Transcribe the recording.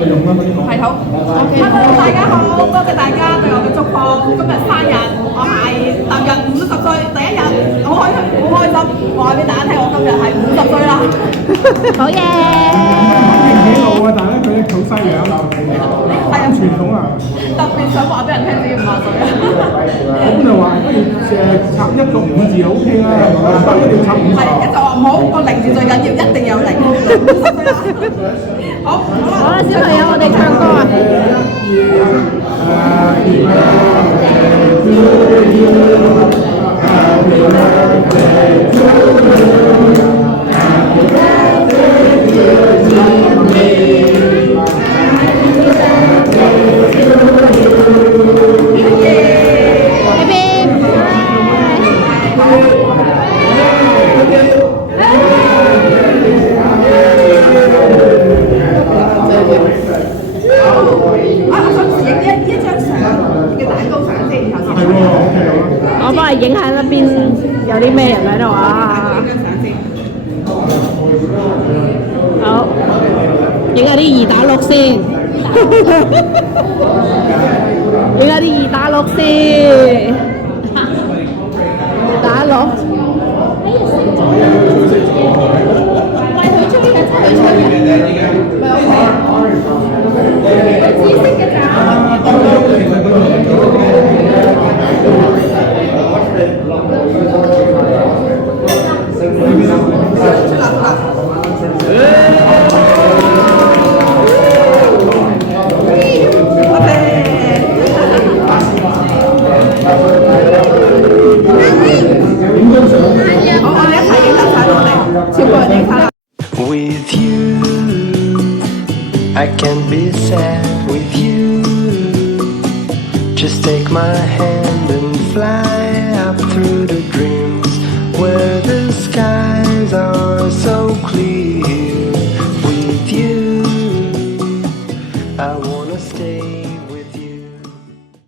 係好。Hello， 大家好，多謝大家對我嘅祝福。今日生日，我係踏入50歲第一日，好開心。我話俾大家聽，我今日係50歲啦。好嘢！幾老啊，但係咧佢好西樣，係啊，傳統啊。特別想話俾人聽自己50歲啊。咁就話不如插一個5字就 OK 啦，不一定要插50。係，一就話唔好個0字最緊要，一定有0。50歲啦。好啦，小朋友，我哋唱歌啊！我幫你影下嗰邊有啲咩人喺度啊！好，影下啲2打6先，影下啲2打6先，2打6。喂，佢出邊嘅真係佢出嘅，唔係我係紫色嘅咋。With you, I can't be sad with you. Just take my hand and fly.